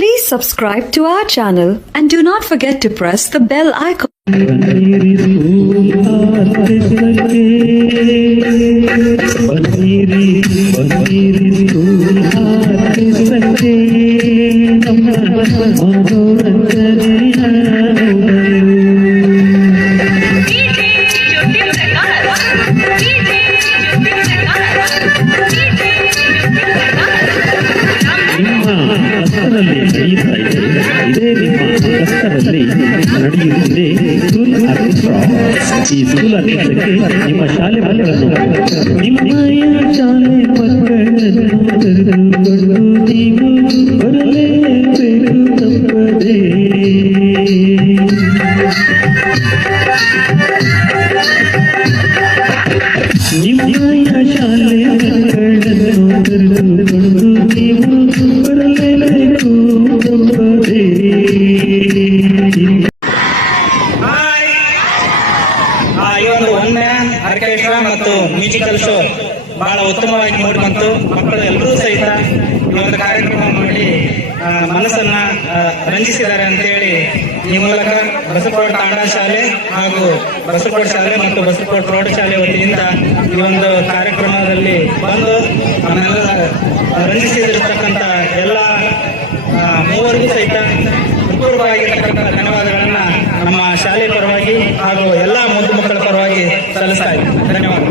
Please subscribe to our channel and do not forget to press the bell icon. ಇದೇ ನಿಮ್ಮ ಕಷ್ಟದಲ್ಲಿ ನಡೆಯುತ್ತಿದೆ school orchestra. ಈ school ಆರ್ಕೆಸ್ಟ್ರಾಕ್ಕೆ ನಿಮ್ಮ ಶಾಲೆ ಮಕ್ಕಳನ್ನು ನಿಮ್ಮಯ ಶಾಲೆ ಮಕ್ಕಳನ್ನು ಕರೆದುಕೊಂಡು ನೀವು ಬರಲೇಬೇಕು ತಪ್ಪದೆ. ನಿಮ್ಮಯ ಶಾಲೆ ಮಕ್ಕಳನ್ನು ಕರೆದುಕೊಂಡು ನೀವು ಬರಲೇಬೇಕು ತಪ್ಪದೆ. ಈ ಒಂದು ಒನ್ ಮ್ಯಾನ್ ಆರ್ಕೆಸ್ಟ್ರಾ ಮತ್ತು ಮ್ಯೂಸಿಕಲ್ ಶೋ ಬಹಳ ಉತ್ತಮವಾಗಿ ಮೂಡಿಬಂತು. ಮಕ್ಕಳು ಎಲ್ಲರೂ ಸಹಿತ ಈ ಒಂದು ಕಾರ್ಯಕ್ರಮ ಮಾಡಿ ಮನಸ್ಸನ್ನ ರಂಜಿಸಿದ್ದಾರೆ ಅಂತೇಳಿ ಈ ಮೂಲಕ ಬಸಕೋಟ್ ತಾಂಡಾ ಶಾಲೆ ಹಾಗೂ ಬಸಕೋಟ್ ಶಾಲೆ ಮತ್ತು ಬಸಕೋಟ್ ಪ್ರೌಢಶಾಲೆ ವತಿಯಿಂದ ಈ ಒಂದು ಕಾರ್ಯಕ್ರಮದಲ್ಲಿ ಬಂದು ನಮ್ಮೆಲ್ಲ ರಂಜಿಸಿದಿರತಕ್ಕಂಥ ಎಲ್ಲ ಮೂವರಿಗೂ ಸಹಿತ ಹೃತ್ಪೂರ್ವವಾಗಿರ್ತಕ್ಕಂಥ ಧನ್ಯವಾದಗಳನ್ನ ನಮ್ಮ ಶಾಲೆ ಪರವಾಗಿ ಹಾಗೂ ಎಲ್ಲ ಮುದ್ದು ಮಕ್ಕಳ ಪರವಾಗಿ ಸಲ್ಲಿಸ್ತಾ ಇದ್ದೀನಿ. ಧನ್ಯವಾದ.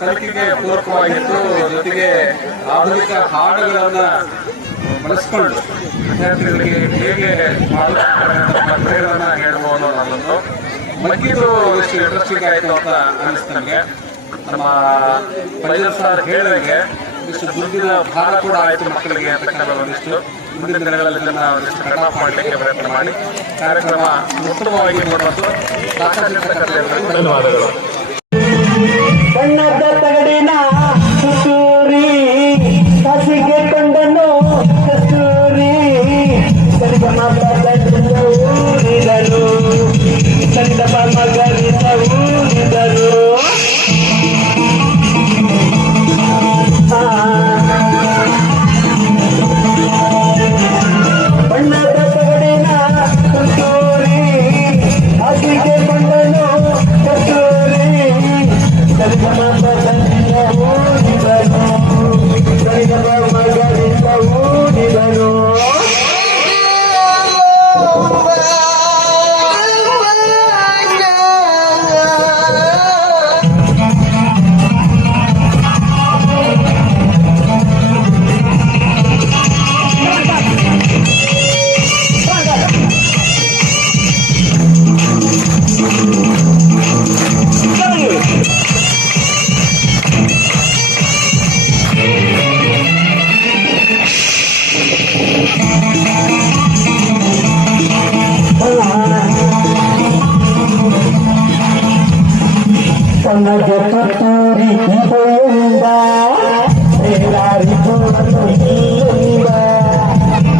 ಕಲಿಕೆಗೆ ಪೂರಕವಾಗಿತ್ತು. ಜೊತೆಗೆ ಆಧುನಿಕ ಹಾಡುಗಳನ್ನ ಬಳಸ್ಕೊಂಡು ವಿದ್ಯಾರ್ಥಿಗಳಿಗೆ ಹೇಗೆ ಪ್ರೇರಣೆ ಹೇಳ್ಬೋದು ಅನ್ನೋದನ್ನು ಮಗ್ಗಿದು ಇಷ್ಟು ಇಂಟ್ರೆಸ್ಟಿಂಗ್ ಆಯಿತು ಅಂತ ಅನಿಸ್ತು ನನಗೆ. ನಮ್ಮ ಫೈಜಲ್ ಸರ್ ಹೇಳಿದಂಗೆ ಇಷ್ಟು ದುಡ್ಡಿನ ಭಾರ ಕೂಡ ಆಯಿತು ಮಕ್ಕಳಿಗೆ ಅಂತಕ್ಕಂಥ ಒಂದಿಷ್ಟು ಮುಂದಿನ ದಿನಗಳಲ್ಲಿ ಇದನ್ನು ಒಂದಿಷ್ಟು ಕಟ್ ಆಫ್ ಮಾಡಲಿಕ್ಕೆ ಪ್ರಯತ್ನ ಮಾಡಿ ಕಾರ್ಯಕ್ರಮ ಉತ್ತಮವಾಗಿ ನೋಡುವುದು ಸಾಕಷ್ಟು ಧನ್ಯವಾದಗಳು. ಬಣ್ಣದ ತಗಡಿನ ಕಸ್ತೂರಿ ಕಾಸಿಗೆ ಕೊಂಡನು ಕಸ್ತೂರಿ ಸರಿಗಮ ಊರಿದರು ಸರಿದಪ ಮಗರಿತ ಊರಿದರು. ಬಣ್ಣದ ತಗಡಿನ ಕಸ್ತೂರಿ ಕಾಸಿಗೆ ಕೊಂಡನು ಕಸ್ತೂರಿ ಸರಿಗಮ ಮಗರಿತ ಊರಿದರು. ಕನ್ನಡ ಕತ್ತೂರಿ ದೀಪದಿಂದ ಸೇರಾರಿ ಗೋವಿಂದ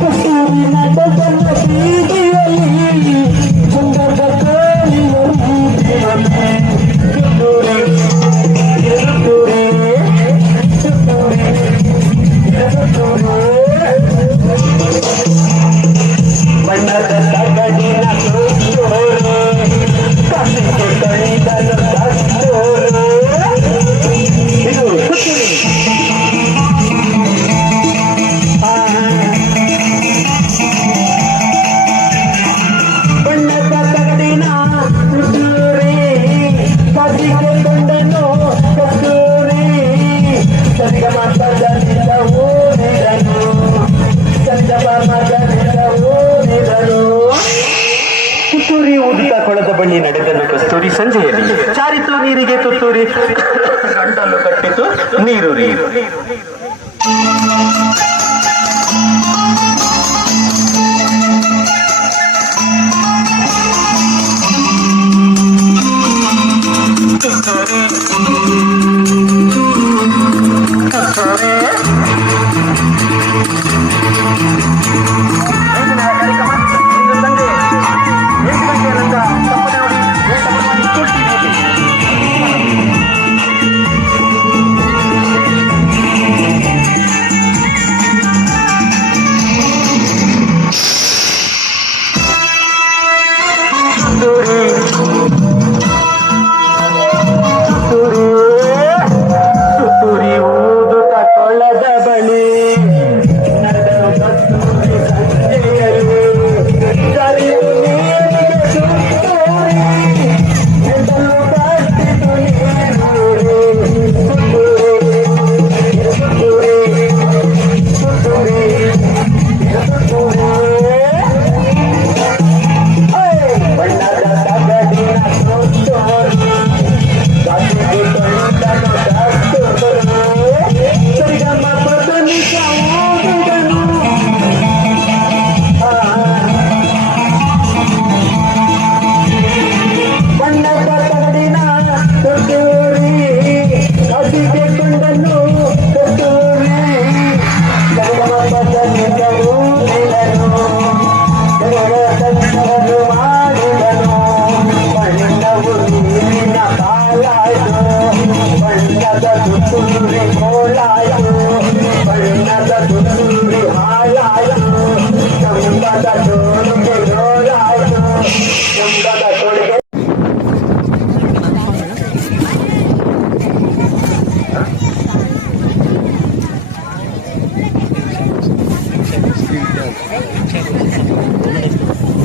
ಕಸ್ತೂರಿ ನಟಕನ್ನ ಬೀದಿಯಲ್ಲಿ ಸುಂದರದ ಕೋಲಿಯಲ್ಲಿ ಕಿತ್ತೂರಿ ಕಿತ್ತೂರಿ ಕಿತ್ತೂರಿ ಕಿತ್ತೂರಿ ಬಣ್ಣದ ತಗಡಿನ ಕಸ್ತೂರಿ ಕಾಸಿಗೆ ಕಣಿದನು ಕಸ್ತೂರಿ. ಇದು ಬಣ್ಣದ ತಗಡಿನ ಕಸ್ತೂರಿ ಕಾಸಿಗೆ ಕೊಂಡನು ಕಸ್ತೂರಿ ಸರಿಗಮ ಪದದಿಂದ ಊರಿದನು ಸಂಜಮ ಮಗನಿಂದ ಊರಿದನು. ತುತ್ತೂರಿ ಊದಿತ ಕೊಳದ ಬಳ್ಳಿ ನಡೆದನು ಕಸ್ತೂರಿ ಸಂಜೆಯಲ್ಲಿ ಚಾರಿತು ನೀರಿಗೆ ತುತ್ತೂರಿ ಗಂಟಲು ಕಟ್ಟಿತು ನೀರೂರಿ. ಕಸ್ತೂರಿ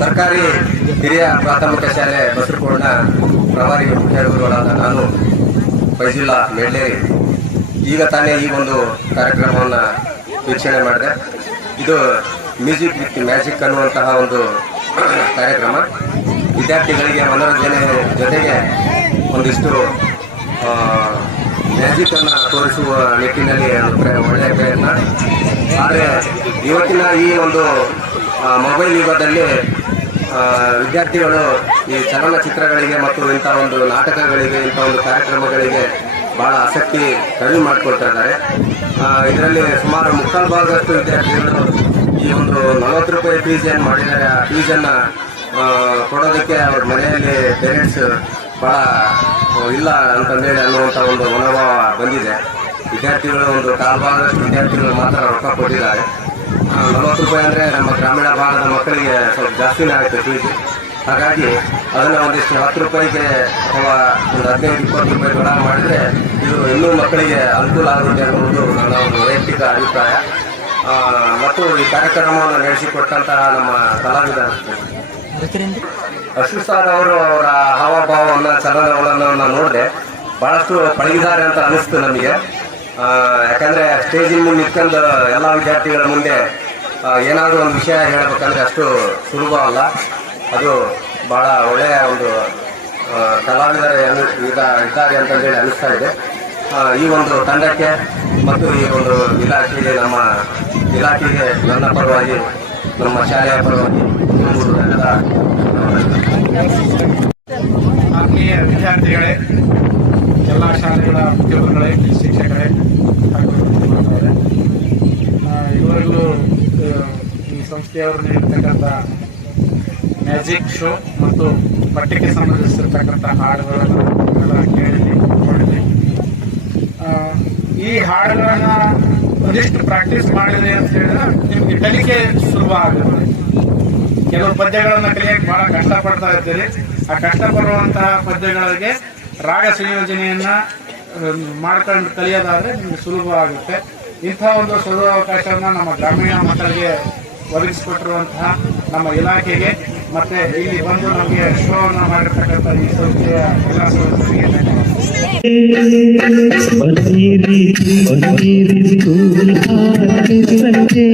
ಸರ್ಕಾರಿ ಹಿರಿಯ ಪ್ರಾಥಮಿಕ ಶಾಲೆ ಬಸರಕೋಡ್ನ ಪ್ರಭಾರಿ ಮುಖ್ಯಗುರುಗಳಾದ ನಾನು ಫೈಜುಲ್ಲಾ ಮೇಡ್ಲೇರಿ ಈಗ ತಾನೇ ಈ ಒಂದು ಕಾರ್ಯಕ್ರಮವನ್ನು ವೀಕ್ಷಣೆ ಮಾಡಿದೆ. ಇದು ಮ್ಯೂಸಿಕ್ ವಿತ್ ಮ್ಯಾಜಿಕ್ ಅನ್ನುವಂತಹ ಒಂದು ಕಾರ್ಯಕ್ರಮ. ವಿದ್ಯಾರ್ಥಿಗಳಿಗೆ ಮನೋರಂಜನೆ ಜೊತೆಗೆ ಒಂದಿಷ್ಟು ಮ್ಯಾಜಿಕನ್ನು ತೋರಿಸುವ ನಿಟ್ಟಿನಲ್ಲಿ ಒಳ್ಳೆಯ ಪ್ರಯತ್ನ. ಆದರೆ ಇವತ್ತಿನ ಈ ಒಂದು ಮೊಬೈಲ್ ಯುಗದಲ್ಲಿ ವಿದ್ಯಾರ್ಥಿಗಳು ಈ ಚಲನಚಿತ್ರಗಳಿಗೆ ಮತ್ತು ಇಂಥ ಒಂದು ನಾಟಕಗಳಿಗೆ, ಇಂಥ ಒಂದು ಕಾರ್ಯಕ್ರಮಗಳಿಗೆ ಭಾಳ ಆಸಕ್ತಿ ಕಡಿಮೆ ಮಾಡಿಕೊಳ್ತಾ ಇದ್ದಾರೆ. ಇದರಲ್ಲಿ ಸುಮಾರು ಮುಕ್ಕಾಲು ಭಾಗದಷ್ಟು ವಿದ್ಯಾರ್ಥಿಗಳು ಈ ಒಂದು 40 ರೂಪಾಯಿ ಫೀಸನ್ನು ಮಾಡಿದ್ದಾರೆ. ಆ ಫೀಸನ್ನು ಕೊಡೋದಕ್ಕೆ ಅವ್ರ ಮನೆಯಲ್ಲಿ ಪೇರೆಂಟ್ಸ್ ಭಾಳ ಇಲ್ಲ ಅಂತಂದೇಳಿ ಅನ್ನುವಂಥ ಒಂದು ಮನೋಭಾವ ಬಂದಿದೆ. ವಿದ್ಯಾರ್ಥಿಗಳು ಒಂದು ಕಾಲು ಭಾಗದಷ್ಟು ವಿದ್ಯಾರ್ಥಿಗಳು ಮಾತ್ರ ರೊಕ್ಕ ಕೊಟ್ಟಿದ್ದಾರೆ. 40 ರೂಪಾಯಿ ಅಂದರೆ ನಮ್ಮ ಗ್ರಾಮೀಣ ಭಾಗದ ಮಕ್ಕಳಿಗೆ ಸ್ವಲ್ಪ ಜಾಸ್ತಿನೇ ಆಗುತ್ತೆ ಫೀಸು. ಹಾಗಾಗಿ ಅದನ್ನು ಒಂದಿಷ್ಟು 10 ರೂಪಾಯಿಗೆ ಅಥವಾ ಒಂದು 15-20 ರೂಪಾಯಿ ದೊಡ್ಡ ಮಾಡಿದರೆ ಇದು ಇನ್ನೂ ಮಕ್ಕಳಿಗೆ ಅನುಕೂಲ ಆಗುತ್ತೆ ಅನ್ನೋದು ನನ್ನ ಒಂದು ವೈಯಕ್ತಿಕ ಅಭಿಪ್ರಾಯ. ಮತ್ತು ಈ ಕಾರ್ಯಕ್ರಮವನ್ನು ನಡೆಸಿಕೊಟ್ಟಂತಹ ನಮ್ಮ ಕಲಾವಿದ ಅಶ್ವಿತ್ ಸರ್ ಅವರು ಅವರ ಹಾವಭಾವವನ್ನು, ಚಲನಗಳನ್ನು ನೋಡಿದೆ ಭಾಳಷ್ಟು ಪಳಗಿದ್ದಾರೆ ಅಂತ ಅನಿಸ್ತು ನಮಗೆ. ಯಾಕಂದರೆ ಸ್ಟೇಜಿನ ಮುಂದೆ ನಿಂತ್ಕೊಂಡು ಎಲ್ಲ ವಿದ್ಯಾರ್ಥಿಗಳ ಮುಂದೆ ಏನಾದರೂ ಒಂದು ವಿಷಯ ಹೇಳಬೇಕಂದ್ರೆ ಅಷ್ಟು ಸುಲಭ ಅಲ್ಲ. ಅದು ಭಾಳ ಒಳ್ಳೆಯ ಒಂದು ಕಲಾವಿದರು ಇದ್ದಾರೆ ಅಂತಂದೇಳಿ ಅನಿಸ್ತಾ ಇದೆ. ಈ ಒಂದು ತಂಡಕ್ಕೆ ಮತ್ತು ಈ ಒಂದು ಇಲಾಖೆಗೆ, ನಮ್ಮ ಇಲಾಖೆಗೆ ನನ್ನ ಪರವಾಗಿ, ನಮ್ಮ ಶಾಲೆಯ ಪರವಾಗಿ ಆತ್ಮೀಯ ವಿದ್ಯಾರ್ಥಿಗಳೇ, ಎಲ್ಲ ಶಾಲೆಗಳ ಮುಖ್ಯಗುರುಗಳೇ, ಶಿಕ್ಷಕರೇ ಹಾಗೂ ಮಾನವರೇ, ಇದುವರೆಗೂ ಈ ಸಂಸ್ಥೆಯವರು ನೀಡಿರ್ತಕ್ಕಂಥ ಮ್ಯಾಜಿಕ್ ಶೋ ಮತ್ತು ಬಟ್ಟೆಗೆ ಸಂಬಂಧಿಸಿರ್ತಕ್ಕಂಥ ಹಾಡುಗಳನ್ನು ಕೇಳಿದ್ವಿ, ನೋಡಿದ್ವಿ. ಈ ಹಾಡುಗಳನ್ನ ಒಂದಿಷ್ಟು ಪ್ರಾಕ್ಟೀಸ್ ಮಾಡಿದ್ರಿ ಅಂತ ಹೇಳಿದ್ರೆ ನಿಮ್ಗೆ ಕಲಿಕೆ ಸುಲಭ ಆಗುತ್ತೆ. ಕೆಲವು ಪದ್ಯಗಳನ್ನು ಕಲಿಯಕ್ಕೆ ಬಹಳ ಕಷ್ಟಪಡ್ತಾ ಇದ್ದೀರಿ. ಆ ಕಷ್ಟಪಡುವಂತಹ ಪದ್ಯಗಳಿಗೆ ರಾಗ ಸಂಯೋಜನೆಯನ್ನ ಮಾಡ್ಕೊಂಡು ಕಲಿಯೋದಾದ್ರೆ ನಿಮ್ಗೆ ಸುಲಭ ಆಗುತ್ತೆ. ಇಂಥ ಒಂದು ಸದಾವಕಾಶವನ್ನು ನಮ್ಮ ಗ್ರಾಮೀಣ ಮಕ್ಕಳಿಗೆ ಒದಗಿಸಿಕೊಟ್ಟಿರುವಂತಹ ನಮ್ಮ ಇಲಾಖೆಗೆ ಮತ್ತೆ ಇಲ್ಲಿ ಬಂದು ನಮಗೆ ಶೋವನ್ನು ಮಾಡಿರ್ತಕ್ಕಂಥ ಈ ಸಂಸ್ಥೆಯ ಎಲ್ಲ ಸದಸ್ಯರಿಗೆ ಬನ್ನಿರಿ ಬನ್ನಿರಿ ಸ್ಕೂಲ್ ಸಂಜೆ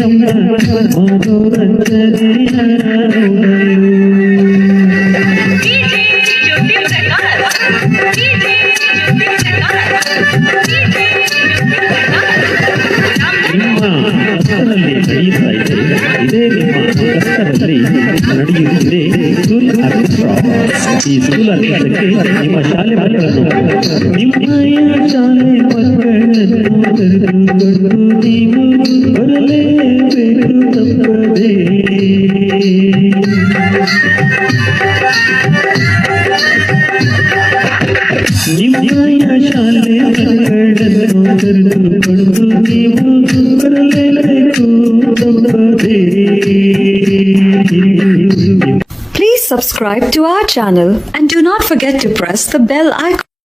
ನಮ್ಮ ಮನೋರಂಜನೆಯ ನಿಮ್ಮ ಕಷ್ಟದಲ್ಲಿ ನಡೆಯುತ್ತಾ ಇದೆ. ಇದೇ ನಿಮ್ಮ ಕಷ್ಟದಲ್ಲಿ ನಡೆಯುತ್ತಿದೆ ಸ್ಕೂಲ್ ಆರ್ಕೆಸ್ಟ್ರಾ. ಈ ಸ್ಕೂಲ್ ಆರ್ಕೆಸ್ಟ್ರಾಕ್ಕೆ ನಿಮ್ಮ ಶಾಲೆ ಮಕ್ಕಳನ್ನು ನಿಮ್ಮಯ ಶಾಲೆ ಮಕ್ಕಳನ್ನು ಕರೆದುಕೊಂಡು ನೀವು ಬರಲೇಬೇಕು ತಪ್ಪದೆ. ನಿಮ್ಮಯ ಶಾಲೆ ಮಕ್ಕಳನ್ನು ಕರೆದುಕೊಂಡು ನೀವು ಬರಲೇಬೇಕು ತಪ್ಪದೆ. Please subscribe to our channel and do not forget to press the bell icon.